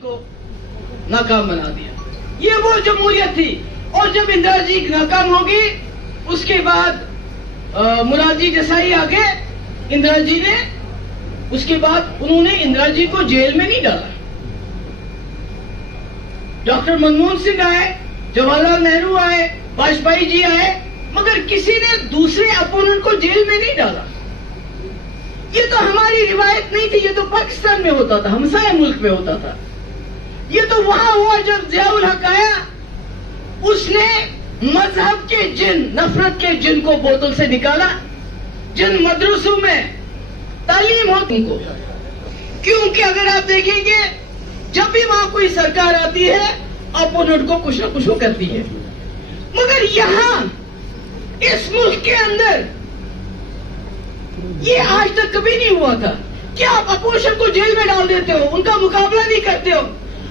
को नाकाम बना दिया। ये वो जमहूरियत थी। और जब इंदिरा जी नाकाम होगी उसके बाद मुरारजी देसाई आ गए। इंदिरा जी ने उसके बाद उन्होंने इंदिरा जी को जेल में नहीं डाला। डॉक्टर मनमोहन सिंह आए, जवाहरलाल नेहरू आए, वाजपेयी जी आए, मगर किसी ने दूसरे अपोनेंट को जेल में नहीं डाला। ये तो हमारी रिवायत नहीं थी, ये तो पाकिस्तान में होता था, हमसाया मुल्क में होता था। ये तो वहां हुआ जब जियाउल हक आया, उसने मजहब के जिन, नफरत के जिन को बोतल से निकाला। जिन मदरसों में तालीम हो तुमको, क्योंकि अगर आप देखेंगे जब भी वहां कोई सरकार आती है अपोनेंट को कुछ न कुछ वो करती है। मगर यहां इस मुल्क के अंदर ये आज तक कभी नहीं हुआ था। क्या आप अपोजिशन को जेल में डाल देते हो, उनका मुकाबला नहीं करते हो?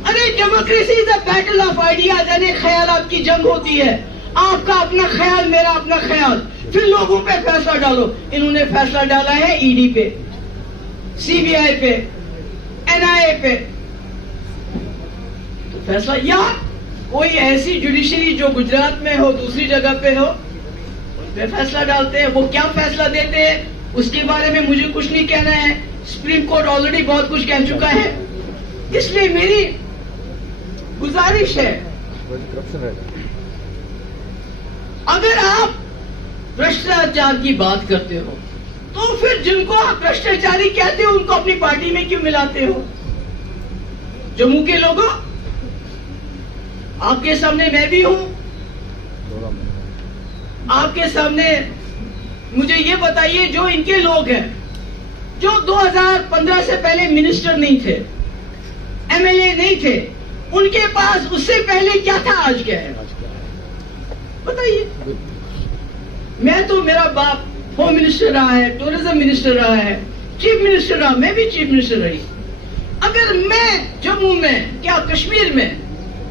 अरे democracy is a battle of ideas, यानी ख्यालात की जंग होती है। आपका अपना ख्याल, मेरा अपना ख्याल, फिर लोगों पे फैसला डालो। इन्होंने फैसला डाला है ईडी पे, सीबीआई पे, एनआईए पे। तो फैसला, या कोई ऐसी जुडिशरी जो गुजरात में हो, दूसरी जगह पे हो, उन पे फैसला डालते हैं। वो क्या फैसला देते हैं उसके बारे में मुझे कुछ नहीं कहना है। सुप्रीम कोर्ट ऑलरेडी बहुत कुछ कह चुका है। इसलिए मेरी गुजारिश है, अगर आप भ्रष्टाचार की बात करते हो तो फिर जिनको आप भ्रष्टाचारी कहते हो उनको अपनी पार्टी में क्यों मिलाते हो? जम्मू के लोगों, आपके सामने मैं भी हूं, आपके सामने मुझे ये बताइए, जो इनके लोग हैं, जो 2015 से पहले मिनिस्टर नहीं थे, एमएलए नहीं थे, उनके पास उससे पहले क्या था, आज क्या है? बताइए। मैं तो, मेरा बाप होम मिनिस्टर रहा है, टूरिज्म मिनिस्टर रहा है, चीफ मिनिस्टर रहा, मैं भी चीफ मिनिस्टर रही। अगर मैं जम्मू में, क्या कश्मीर में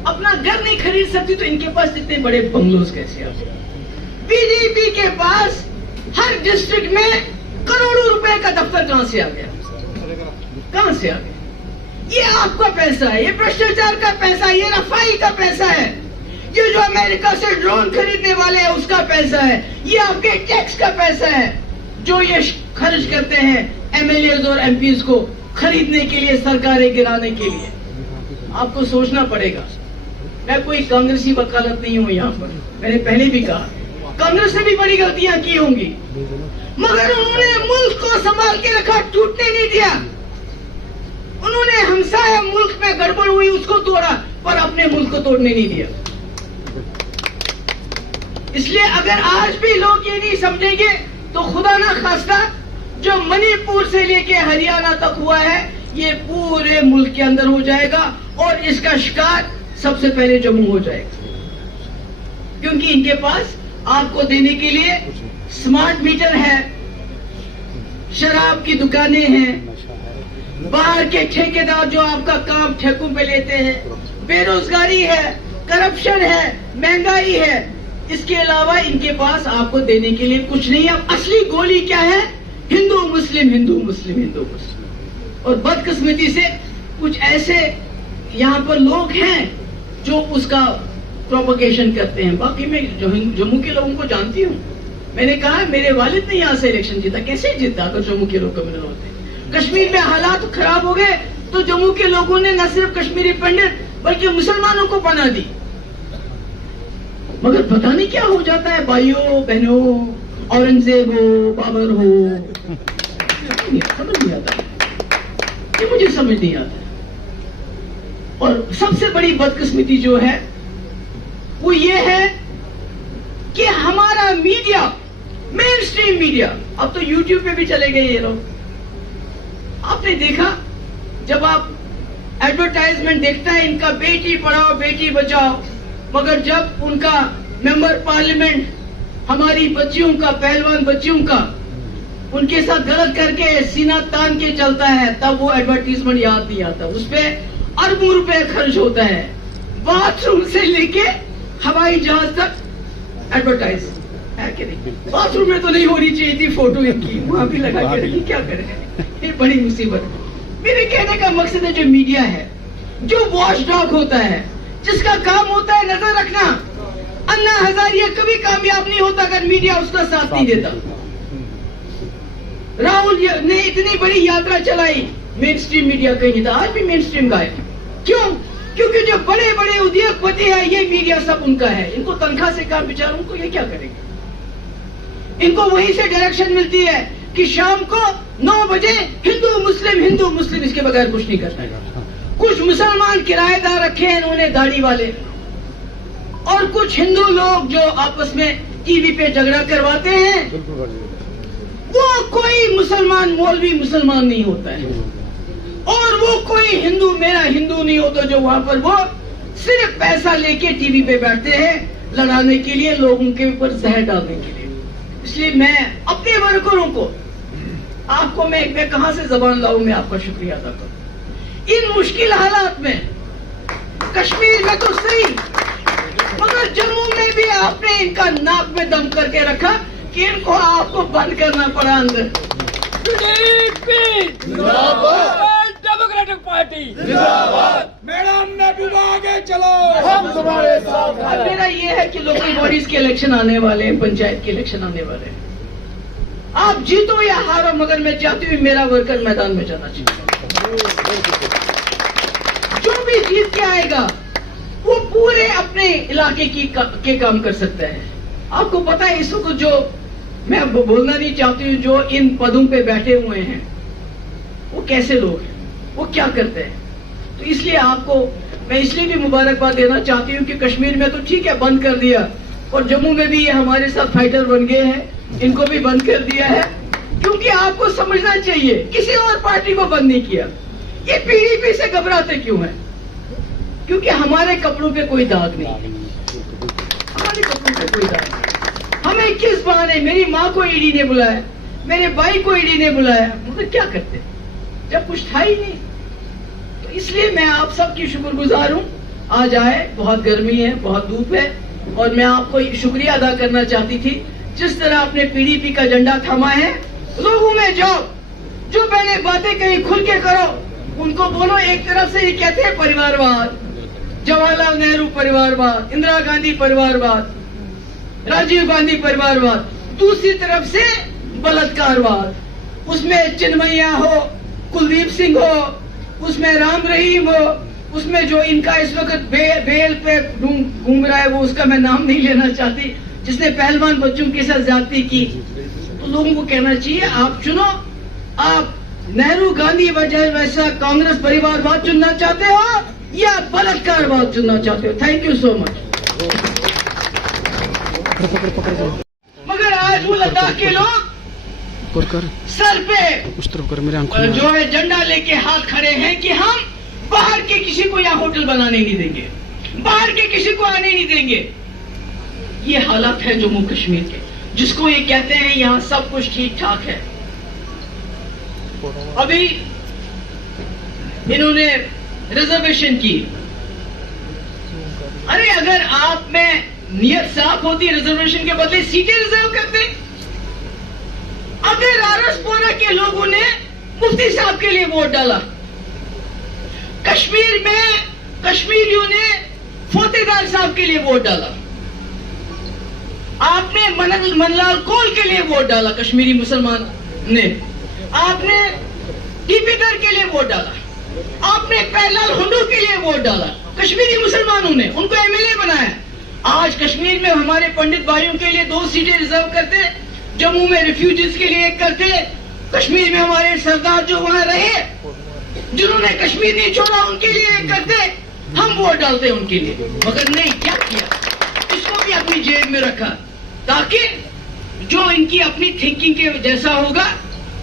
अपना घर नहीं खरीद सकती तो इनके पास इतने बड़े बंगलोज कैसे आ गए? बीजेपी के पास हर डिस्ट्रिक्ट में करोड़ों रुपए का दफ्तर कहां से आ गया? कहां से आ गया? ये आपका पैसा है, ये भ्रष्टाचार का पैसा है, ये रफाई का पैसा है, ये जो अमेरिका से ड्रोन खरीदने वाले हैं उसका पैसा है, ये आपके टैक्स का पैसा है जो ये खर्च करते हैं एमएलए और एमपीज को खरीदने के लिए, सरकारें गिराने के लिए। आपको सोचना पड़ेगा। मैं कोई कांग्रेसी वकालत नहीं हूं यहाँ पर, मैंने पहले भी कहा कांग्रेस ने भी बड़ी गलतियां की होंगी, मगर उन्होंने मुल्क को संभाल के रखा, टूटने नहीं दिया। उन्होंने हमसाया मुल्क में गड़बड़ हुई उसको तोड़ा, पर अपने मुल्क को तोड़ने नहीं दिया। इसलिए अगर आज भी लोग ये नहीं समझेंगे तो खुदा ना खास्ता जो मणिपुर से लेके हरियाणा तक हुआ है ये पूरे मुल्क के अंदर हो जाएगा, और इसका शिकार सबसे पहले जम्मू हो जाएगा। क्योंकि इनके पास आपको देने के लिए स्मार्ट मीटर है, शराब की दुकानें हैं, बाहर के ठेकेदार जो आपका काम ठेकों पे लेते हैं, बेरोजगारी है, करप्शन है, महंगाई है। इसके अलावा इनके पास आपको देने के लिए कुछ नहीं है। अब असली गोली क्या है? हिंदू मुस्लिम, हिंदू मुस्लिम, हिंदू मुस्लिम। और बदकिस्मती से कुछ ऐसे यहाँ पर लोग हैं जो उसका प्रोपगेशन करते हैं। बाकी मैं जम्मू के लोगों को जानती हूँ। मैंने कहा मेरे वालिद ने यहाँ से इलेक्शन जीता, कैसे जीता अगर जम्मू के लोग कम्युनल होते? कश्मीर में हालात खराब हो गए तो जम्मू के लोगों ने न सिर्फ कश्मीरी पंडित बल्कि मुसलमानों को पनाह दी। मगर पता नहीं क्या हो जाता है, भाइयों बहनों, औरंगजेब हो, बाबर हो, समझ नहीं आता, ये मुझे समझ नहीं आता। और सबसे बड़ी बदकिस्मती जो है वो ये है कि हमारा मीडिया, मेन स्ट्रीम मीडिया, अब तो यूट्यूब पे भी चले गए ये लोग। आपने देखा जब आप एडवर्टाइजमेंट देखता है इनका बेटी पढ़ाओ बेटी बचाओ, मगर जब उनका मेंबर पार्लियामेंट हमारी बच्चियों का, पहलवान बच्चियों का, उनके साथ गलत करके सीना तान के चलता है, तब वो एडवर्टाइजमेंट याद नहीं आता। उसपे अरबों रुपए खर्च होता है, बाथरूम से लेके हवाई जहाज तक एडवर्टाइज है कि नहीं? बाथरूम में तो नहीं होनी चाहिए थी फोटो इनकी, वहां भी लगा के रखी, क्या करें? ये बड़ी मुसीबत। मेरे कहने का मकसद है जो मीडिया है जो वॉच डॉग होता है, जिसका काम होता है नजर रखना। अन्ना हजारिया कभी कामयाब नहीं होता अगर मीडिया उसका साथ नहीं देता। राहुल ने इतनी बड़ी यात्रा चलाई, मेन स्ट्रीम मीडिया कहीं नहीं था, आज भी मेन स्ट्रीम गायब। क्यों? क्योंकि जो बड़े बड़े उद्योगपति है, ये मीडिया सब उनका है। इनको तनख्वाह से काम, बेचारों को ये क्या करेंगे? इनको वहीं से डायरेक्शन मिलती है कि शाम को 9 बजे हिंदू मुस्लिम, इसके बगैर कुछ नहीं करना है। कुछ मुसलमान किराएदार रखे हैं इन्होंने, दाढ़ी वाले, और कुछ हिंदू लोग जो आपस में टीवी पे झगड़ा करवाते हैं। वो कोई मुसलमान मौलवी मुसलमान नहीं होता है, और वो कोई हिंदू मेरा हिंदू नहीं होता, जो वहां पर वो सिर्फ पैसा लेके टीवी पे बैठते हैं लड़ाने के लिए, लोगों के ऊपर जहर डालने के लिए। इसलिए मैं अपने वर्करों को, आपको मैं कहां से जबान लाऊं, मैं आपका शुक्रिया अदा करूं। इन मुश्किल हालात में, कश्मीर में तो सही, मगर जम्मू में भी आपने इनका नाक में दम करके रखा कि इनको आपको बंद करना पड़ा अंदर। डेमोक्रेटिक पार्टी जिंदाबाद। मैडम ने भी आगे चलो, हम तुम्हारे साथ हैं। मेरा ये है कि लोकल बॉडीज के इलेक्शन आने वाले हैं, पंचायत के इलेक्शन आने वाले हैं। आप जीतो या हारो, मगर मैं चाहती हूँ मेरा वर्कर मैदान में जाना चाहिए। जो भी जीत के आएगा वो पूरे अपने इलाके के काम कर सकता है। आपको पता है इस वक्त जो मैं बोलना नहीं चाहती हूँ, जो इन पदों पे बैठे हुए हैं वो कैसे लोग हैं, वो क्या करते हैं। तो इसलिए आपको मैं इसलिए भी मुबारकबाद देना चाहती हूँ कि कश्मीर में तो ठीक है बंद कर दिया, और जम्मू में भी ये हमारे साथ फाइटर बन गए हैं, इनको भी बंद कर दिया है। क्योंकि आपको समझना चाहिए, किसी और पार्टी को बंद नहीं किया। ये पीडीपी से घबराते क्यों है? क्योंकि हमारे कपड़ों पे कोई दाग नहीं है, हमारे कपड़ों पे कोई दाग नहीं। हमें किस बहाने, मेरी माँ को ईडी ने बुलाया, मेरे भाई को ईडी ने बुलाया, मतलब क्या करते जब कुछ था ही नहीं। तो इसलिए मैं आप सबकी शुक्रगुजार हूँ। आज आए, बहुत गर्मी है, बहुत धूप है, और मैं आपको शुक्रिया अदा करना चाहती थी जिस तरह आपने पीडीपी का झंडा थामा है। लोगों में जाओ, जो मैंने बातें कही खुल के करो, उनको बोलो। एक तरफ से ये कहते हैं परिवारवाद, जवाहरलाल नेहरू परिवारवाद, इंदिरा गांधी परिवारवाद, राजीव गांधी परिवारवाद, दूसरी तरफ से बलात्कारवाद, उसमें चिन्मैया हो, कुलदीप सिंह हो, उसमें राम रहीम हो, उसमें जो इनका इस वक्त बेल पे घूम रहा है, वो उसका मैं नाम नहीं लेना चाहती, जिसने पहलवान बच्चों के साथ ज्यादती की। तो लोगों को कहना चाहिए आप चुनो, आप नेहरू गांधी वैसा कांग्रेस परिवारवाद चुनना चाहते हो या बलात्कारवाद चुनना चाहते हो। Thank you so much. मगर आज वो लद्दाख के लोग सर पे उस तरफ कर, मेरे आंखों में जो है झंडा लेके हाथ खड़े हैं कि हम बाहर के किसी को यहाँ होटल बनाने नहीं देंगे, बाहर के किसी को आने नहीं देंगे। ये हालत है जम्मू कश्मीर के, जिसको ये कहते हैं यहाँ सब कुछ ठीक ठाक है। अभी इन्होंने रिजर्वेशन की। अरे अगर आप में नियत साफ होती, रिजर्वेशन के बदले सीटें रिजर्व करते। अगर आरसपोरा के लोगों ने मुफ्ती साहब के लिए वोट डाला, कश्मीर में कश्मीरियों ने फोतेदार साहब के लिए वोट डाला, आपने मनलाल कौल के लिए वोट डाला, कश्मीरी मुसलमान ने, आपने टीपीदर के लिए वोट डाला, आपने पहलाल हुंडू के लिए वोट डाला, कश्मीरी मुसलमानों ने उनको एमएलए बनाया। आज कश्मीर में हमारे पंडित भाइयों के लिए 2 सीटें रिजर्व करते, जम्मू में रिफ्यूजीज के लिए 1 करते, कश्मीर में हमारे सरदार जो वहां रहे, जिन्होंने कश्मीर नहीं छोड़ा, उनके लिए 1 करते, हम वोट डालते उनके लिए। मगर नहीं, क्या किया, इसको भी अपनी जेब में रखा, ताकि जो इनकी अपनी थिंकिंग के जैसा होगा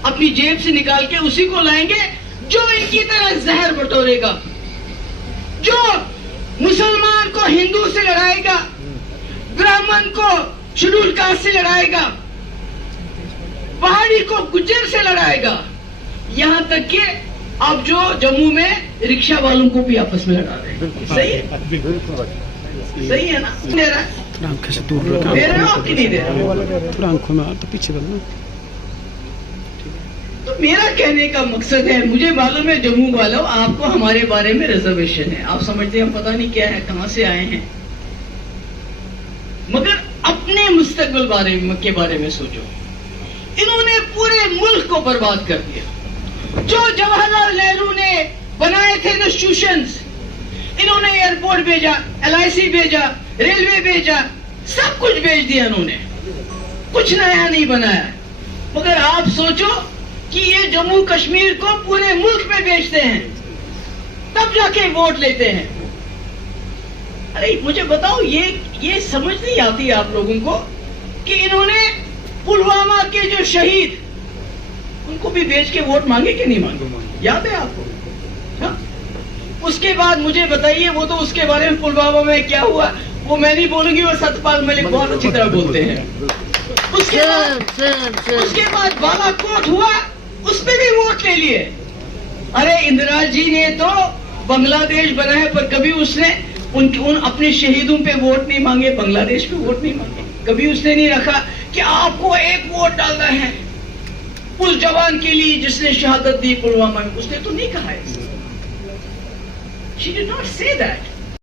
अपनी जेब से निकाल के उसी को लाएंगे, जो इनकी तरह जहर बटोरेगा, जो मुसलमान को हिंदू से लड़ाएगा, ब्राह्मण को शेड्यूल कास्ट से लड़ाएगा, पहाड़ी को गुज्जर से लड़ाएगा, यहां तक कि अब जो जम्मू में रिक्शा वालों को भी आपस में लड़ा रहे हैं। सही है, सही है ना? दे रहा है, आंखें से दूर दे रहे हो कि नहीं दे रहे? आंखों में तो पीछे करना। तो तो मेरा कहने का मकसद है, मुझे मालूम है जम्मू वालों आपको हमारे बारे में रिजर्वेशन है, आप समझते हैं हम पता नहीं क्या है, कहां से आए हैं, मगर अपने मुस्तकबिल के बारे में सोचो। इन्होंने पूरे मुल्क को बर्बाद कर दिया। जो जवाहरलाल नेहरू ने बनाए थे इंस्टीट्यूशंस, इन्होंने एयरपोर्ट भेजा, LIC भेजा, रेलवे भेजा, सब कुछ भेज दिया इन्होंने, कुछ नया नहीं बनाया। मगर आप सोचो कि ये जम्मू कश्मीर को पूरे मुल्क में बेचते हैं, तब जाके वोट लेते हैं। अरे मुझे बताओ, ये समझ नहीं आती आप लोगों को कि इन्होंने पुलवामा के जो शहीद, उनको भी बेच के वोट मांगे कि नहीं मांगे, याद है आपको? हाँ? उसके बाद मुझे बताइए, वो तो उसके बारे में पुलवामा में क्या हुआ वो मैं नहीं बोलूंगी, वो सतपाल मलिक बहुत अच्छी तरह बोलते हैं। उसके बाद बालाकोट हुआ, उसमें भी वोट ले लिए। अरे इंदिरा जी ने तो बांग्लादेश बनाया, पर कभी उसने उन अपने शहीदों पे वोट नहीं मांगे, बांग्लादेश पे वोट नहीं मांगे। कभी उसने नहीं रखा कि आपको एक वोट डालना है उस जवान के लिए जिसने शहादत दी पुलवामा में, उसने तो नहीं कहा है। She did not say that.